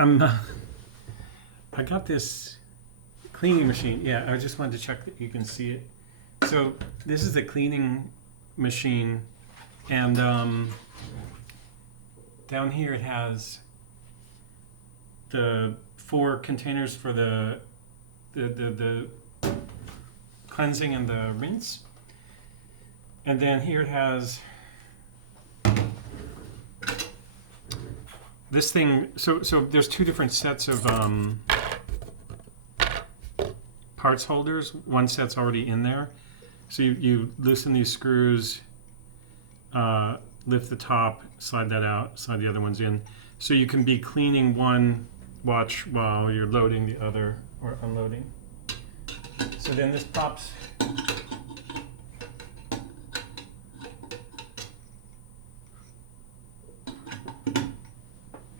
I'm I got this cleaning machine. Yeah, I just wanted to check that you can see it. So this is the cleaning machine, and down here it has the 4 containers for the cleansing and the rinse, and then here it has this thing. So there's 2 different sets of parts holders. One set's already in there, so you loosen these screws, lift the top, slide that out, slide the other ones in, so you can be cleaning one watch while you're loading the other or unloading. So then this pops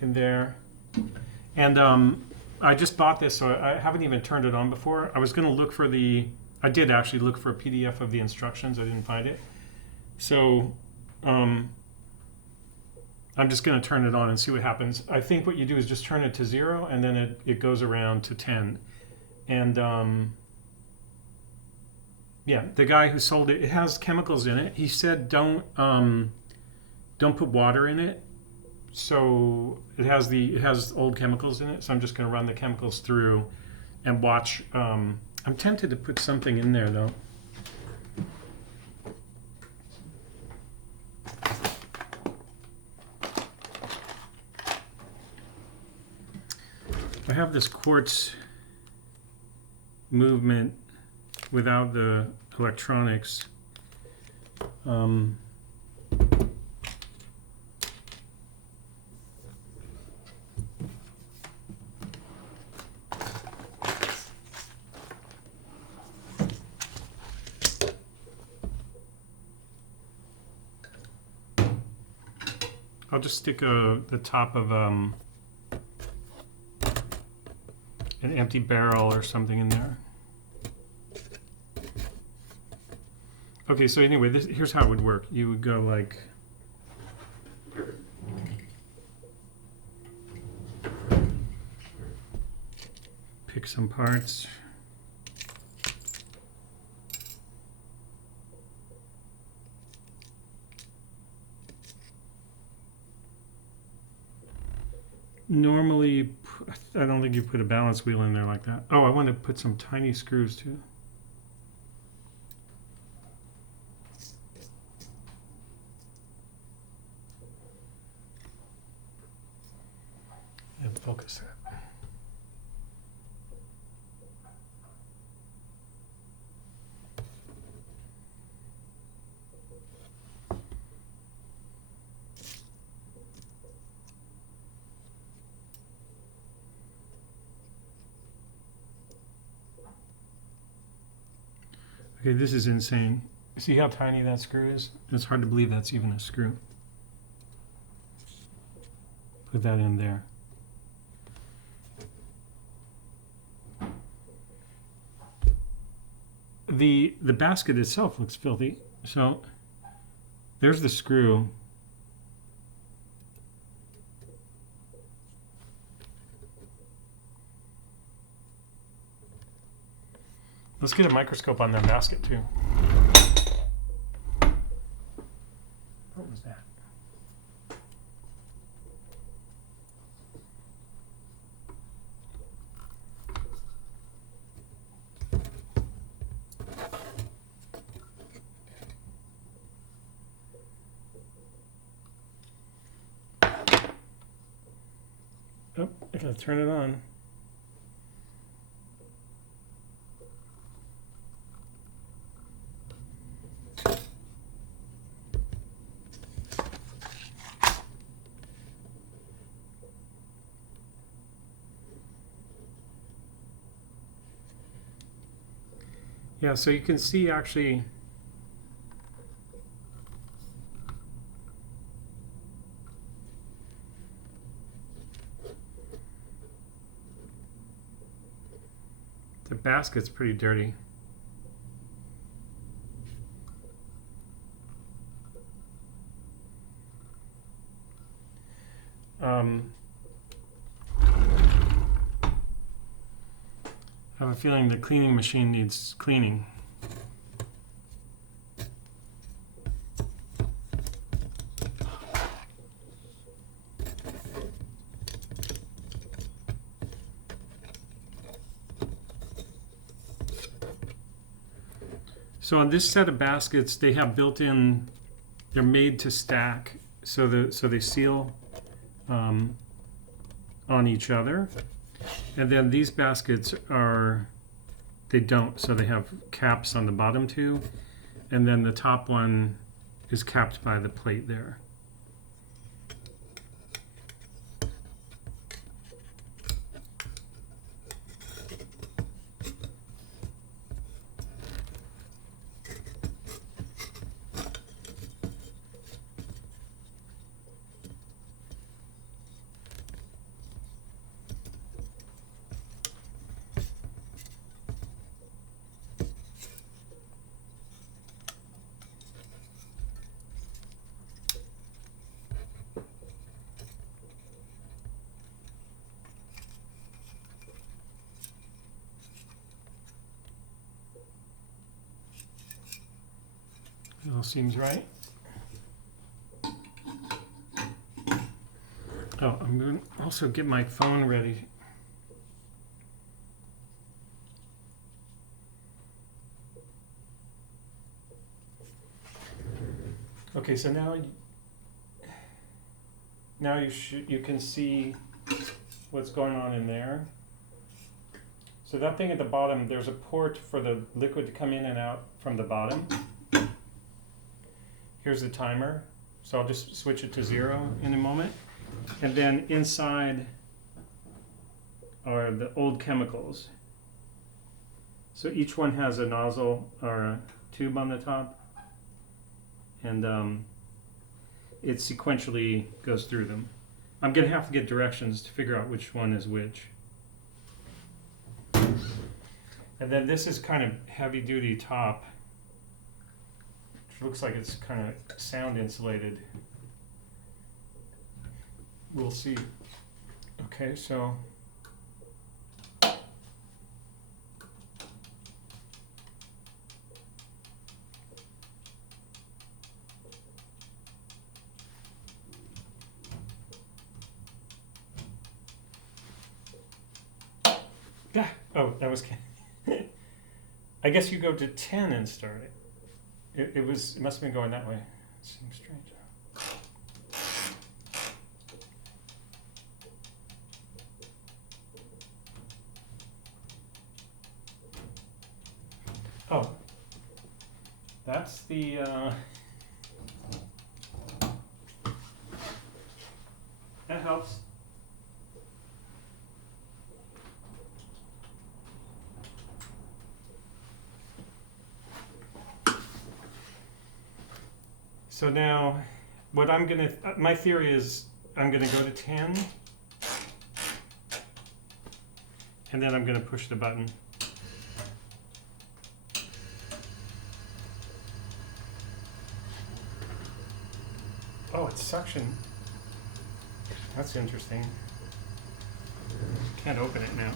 in there, and I just bought this, so I haven't even turned it on before. I was going to look for I did actually look for a PDF of the instructions. I didn't find it, so I'm just going to turn it on and see what happens. I think what you do is just turn it to 0, and then it goes around to 10. And yeah, the guy who sold it, it has chemicals in it. He said don't put water in it. So it has old chemicals in it. So I'm just going to run the chemicals through and watch. I'm tempted to put something in there though. I have this quartz movement without the electronics. I'll just stick the top of an empty barrel or something in there. Okay, so anyway, here's how it would work. You would go like pick some parts. Normally, I don't think you put a balance wheel in there like that. Oh, I want to put some tiny screws too. And focus that. Okay, this is insane. See how tiny that screw is? It's hard to believe that's even a screw. Put that in there. The basket itself looks filthy. So there's the screw. Let's get a microscope on that basket too. What was that? Oh, I gotta turn it on. Yeah, so you can see actually the basket's pretty dirty. I have a feeling the cleaning machine needs cleaning. So on this set of baskets, they have built-in, they're made to stack, so they seal on each other. And then these baskets they don't, so they have caps on the bottom two, and then the top one is capped by the plate there. It all seems right. Oh, I'm going to also get my phone ready. Okay, so now you can see what's going on in there. So that thing at the bottom, there's a port for the liquid to come in and out from the bottom. Here's the timer, so I'll just switch it to 0 in a moment. And then inside are the old chemicals. So each one has a nozzle or a tube on the top, and it sequentially goes through them. I'm going to have to get directions to figure out which one is which. And then this is kind of heavy duty top. Looks like it's kind of sound insulated. We'll see. Okay, so yeah. Oh, that was. I guess you go to 10 and start it. It must have been going that way. It seems strange. Oh, that's the that helps. So now, my theory is I'm gonna go to 10, and then I'm gonna push the button. Oh, it's suction. That's interesting. Can't open it now.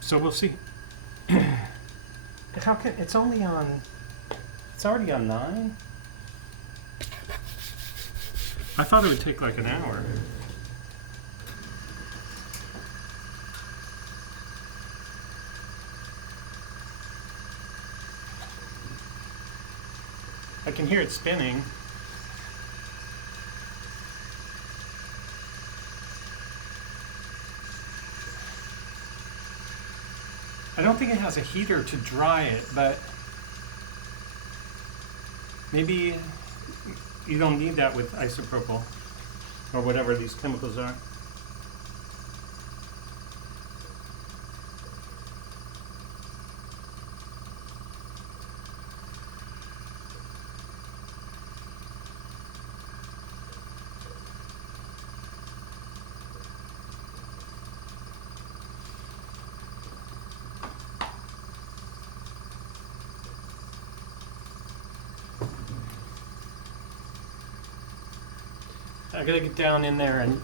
So we'll see. How can it's already on 9? I thought it would take like an hour. I can hear it spinning. I don't think it has a heater to dry it, but maybe you don't need that with isopropyl or whatever these chemicals are. I gotta get down in there and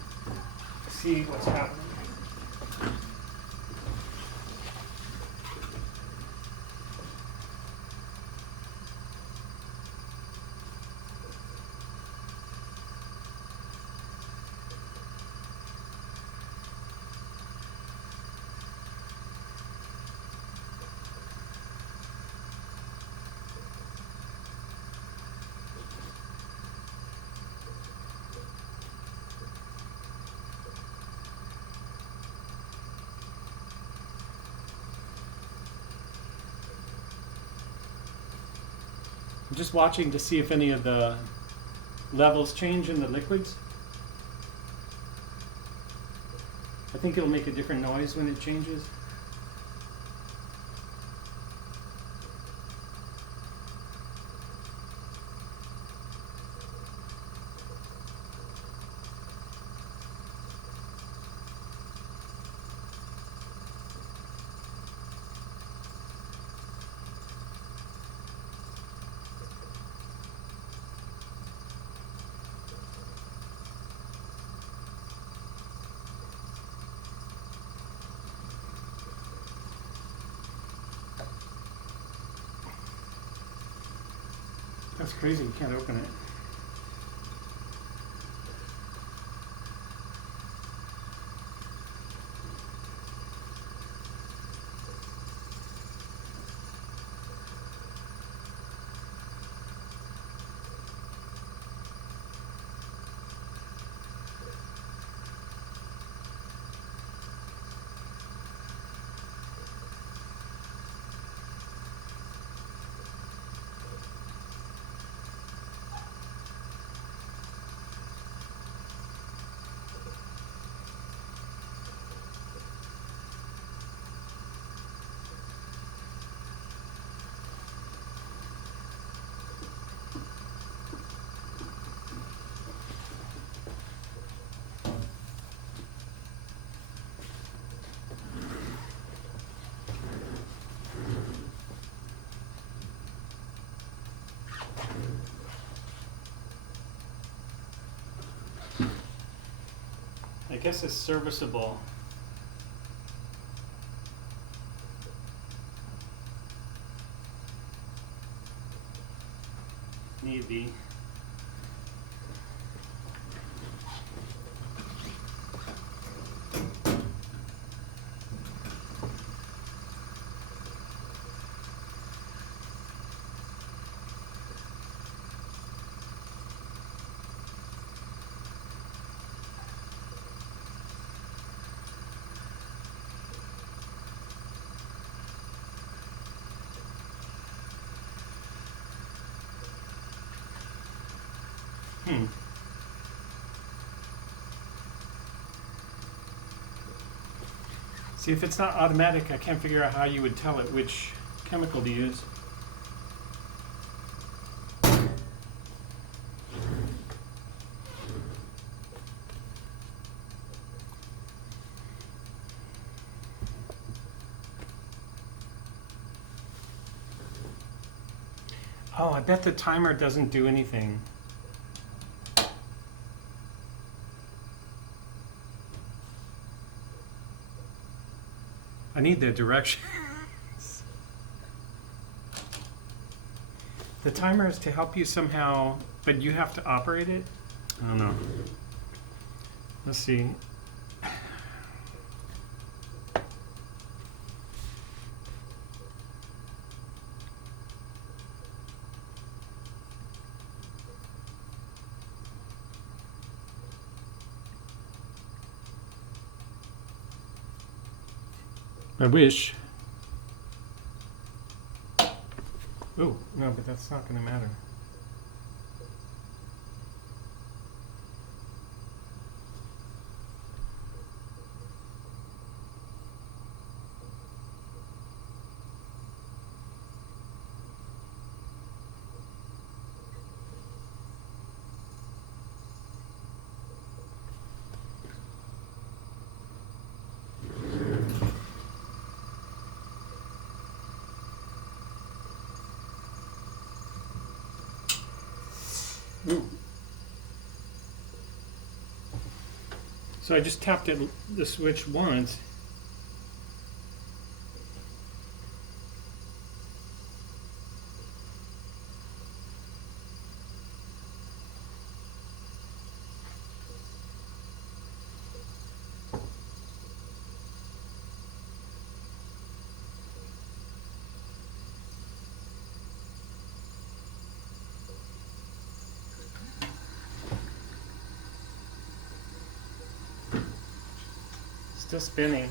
see what's happening. I'm just watching to see if any of the levels change in the liquids. I think it'll make a different noise when it changes. That's crazy, you can't open it. I guess it's serviceable. Need be. See, if it's not automatic, I can't figure out how you would tell it which chemical to use. Oh, I bet the timer doesn't do anything. I need the directions. The timer is to help you somehow, but you have to operate it? I don't know. Let's see. I wish. Oh, no, but that's not going to matter. Ooh. So I just tapped the switch once. Still spinning.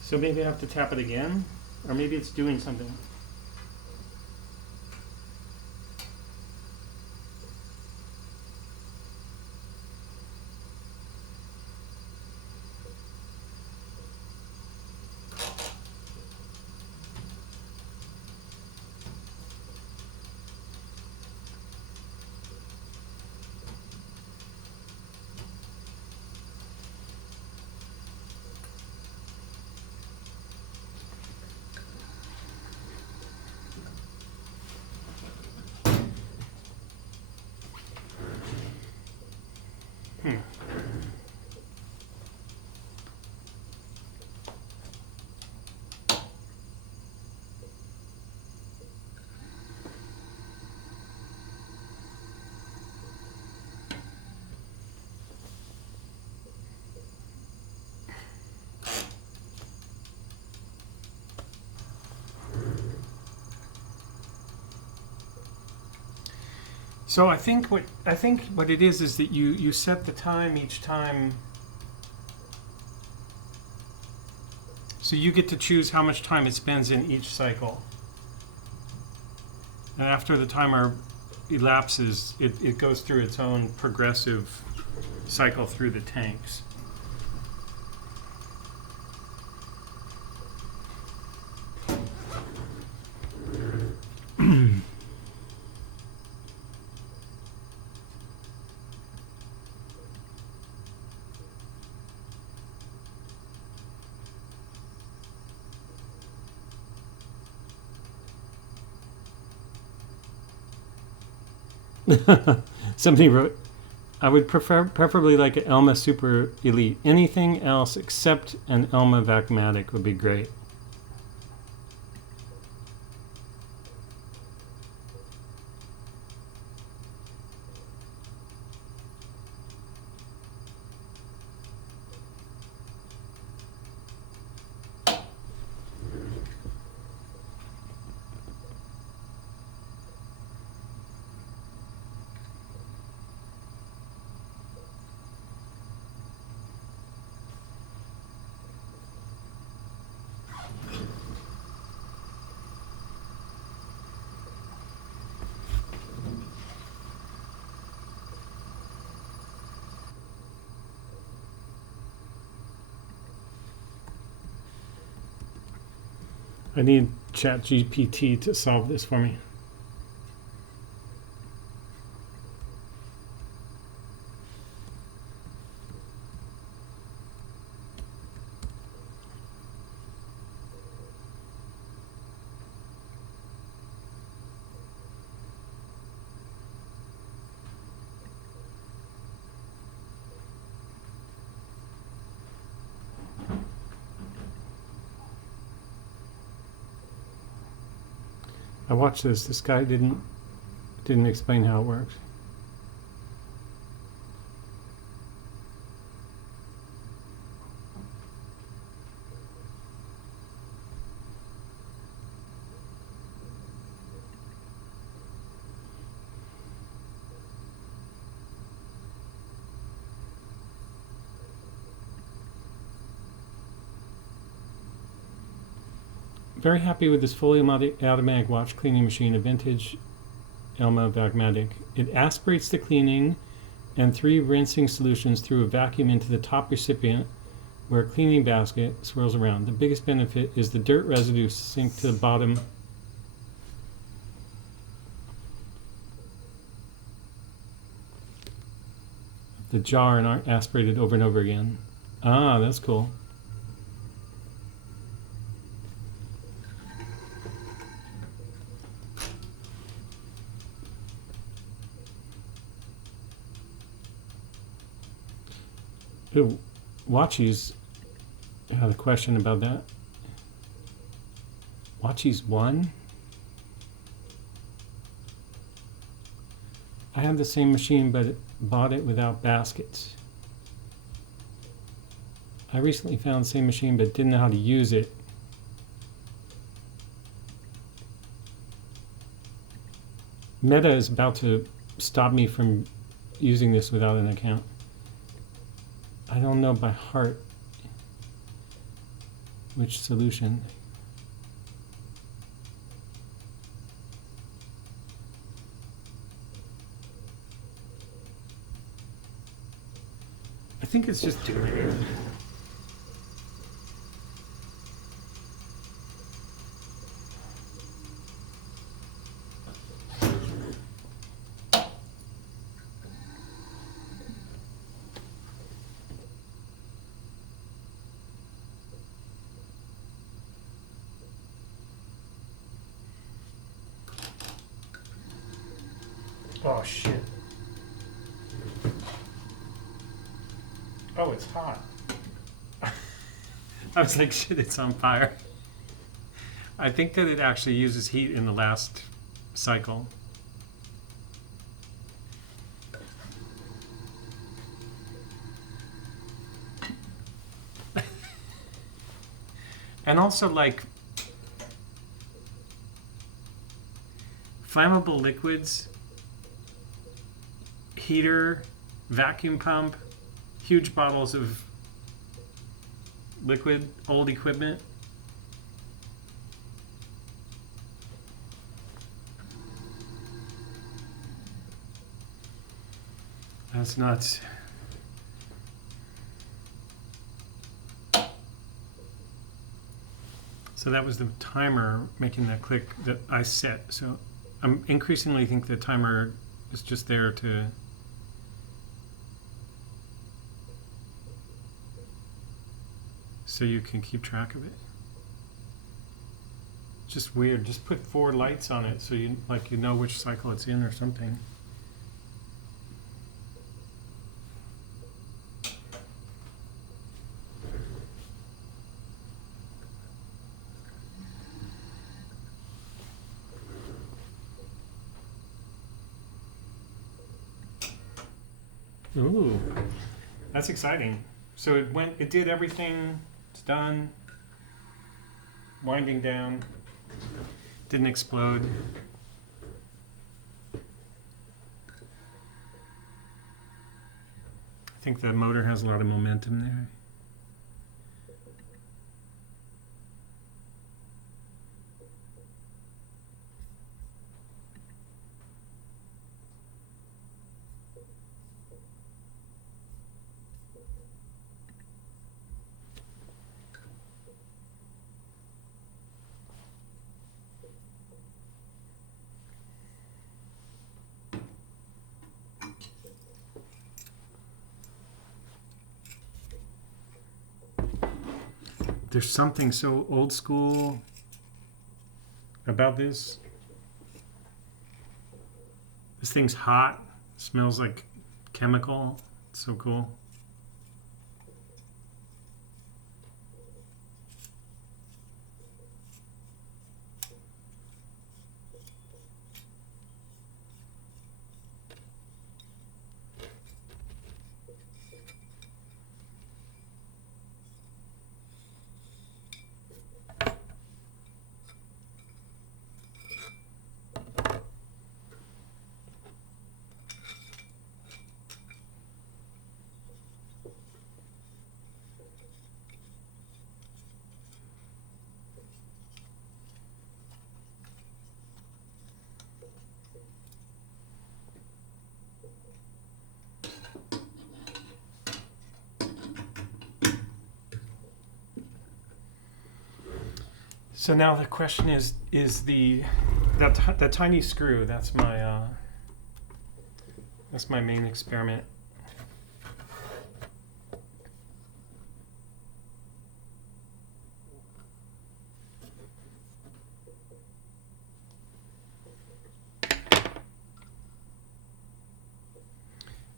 So maybe I have to tap it again, or maybe it's doing something. So I think what it is that you set the time each time. So you get to choose how much time it spends in each cycle. And after the timer elapses, it goes through its own progressive cycle through the tanks. Somebody wrote, I would preferably like an Elma Super Elite. Anything else except an Elma Vacmatic would be great. I need ChatGPT to solve this for me. I watched this. This guy didn't explain how it works. very happy with this fully automatic watch cleaning machine, a vintage Elma Vacmatic. It aspirates the cleaning and 3 rinsing solutions through a vacuum into the top recipient where a cleaning basket swirls around. The biggest benefit is the dirt residue sink to the bottom of the jar and aren't aspirated over and over again. Ah, that's cool. Ooh, Watchies had a question about that. Watchies 1? I have the same machine but bought it without baskets. I recently found the same machine but didn't know how to use it. Meta is about to stop me from using this without an account. I don't know by heart which solution. I think it's just doing it. Oh shit. Oh, it's hot. I was like, shit, it's on fire. I think that it actually uses heat in the last cycle. And also, like, flammable liquids, heater, vacuum pump, huge bottles of liquid, old equipment. That's nuts. So that was the timer making that click that I set. So I'm increasingly think the timer is just there to so you can keep track of it. Just weird. Just put 4 lights on it so you know which cycle it's in or something. Ooh, that's exciting. So it did everything. It's done. Winding down. Didn't explode. I think the motor has a lot of momentum there. There's something so old school about this. This thing's hot. Smells like chemical. It's so cool. So now the question is that tiny screw, that's my main experiment.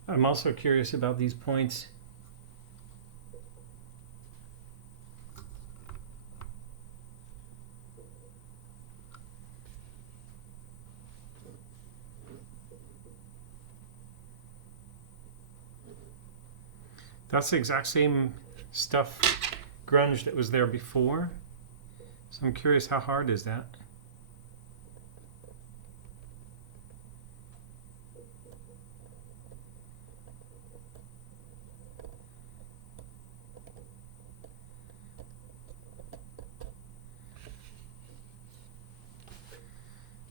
I'm also curious about these points. That's the exact same stuff, grunge, that was there before. So I'm curious, how hard is that?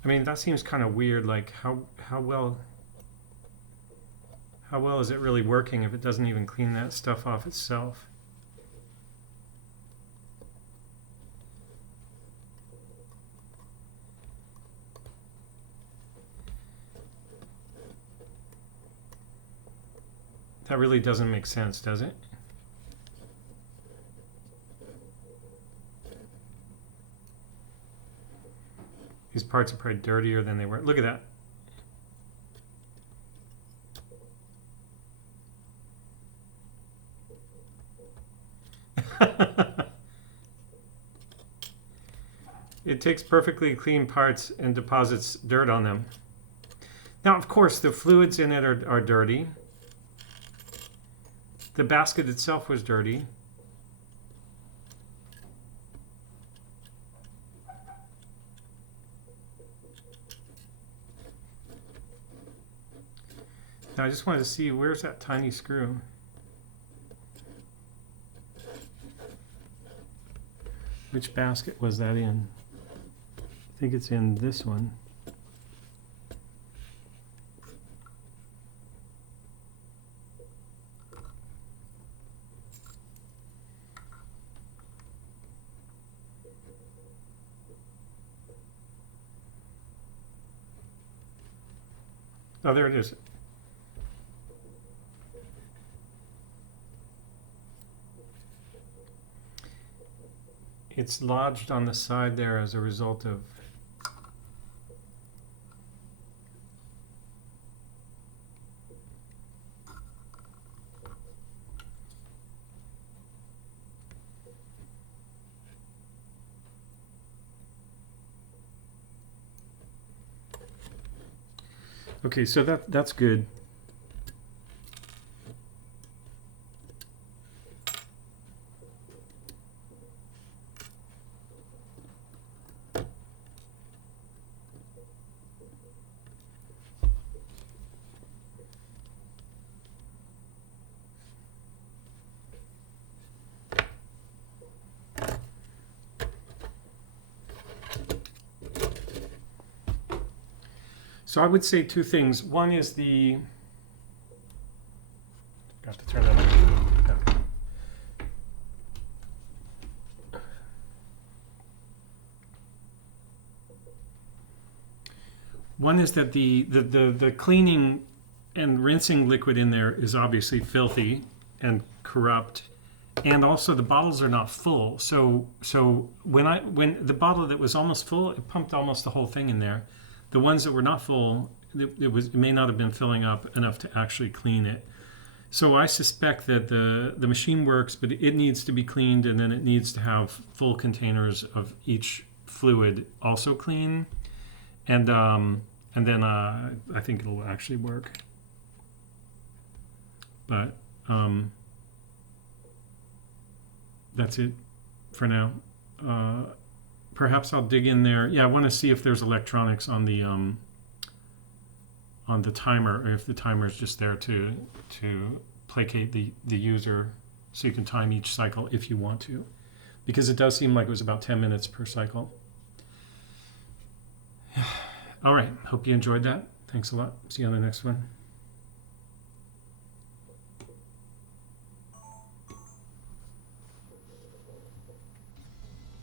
I mean, that seems kind of weird. Like, how well is it really working if it doesn't even clean that stuff off itself? That really doesn't make sense, does it? These parts are probably dirtier than they were. Look at that. It takes perfectly clean parts and deposits dirt on them. Now, of course, the fluids in it are dirty. The basket itself was dirty. Now, I just wanted to see, where's that tiny screw? Which basket was that in? I think it's in this one. Oh, there it is. It's lodged on the side there as a result of okay, so that's good. So I would say two things. One is got to turn that on. Yeah. One is that the cleaning and rinsing liquid in there is obviously filthy and corrupt, and also the bottles are not full. So when the bottle that was almost full, it pumped almost the whole thing in there. The ones that were not full, it may not have been filling up enough to actually clean it. So I suspect that the machine works, but it needs to be cleaned, and then it needs to have full containers of each fluid also clean, and then I think it'll actually work. But that's it for now. Perhaps I'll dig in there. Yeah, I want to see if there's electronics on the timer, or if the timer is just there to placate the user, so you can time each cycle if you want to, because it does seem like it was about 10 minutes per cycle. All right, hope you enjoyed that. Thanks a lot. See you on the next one.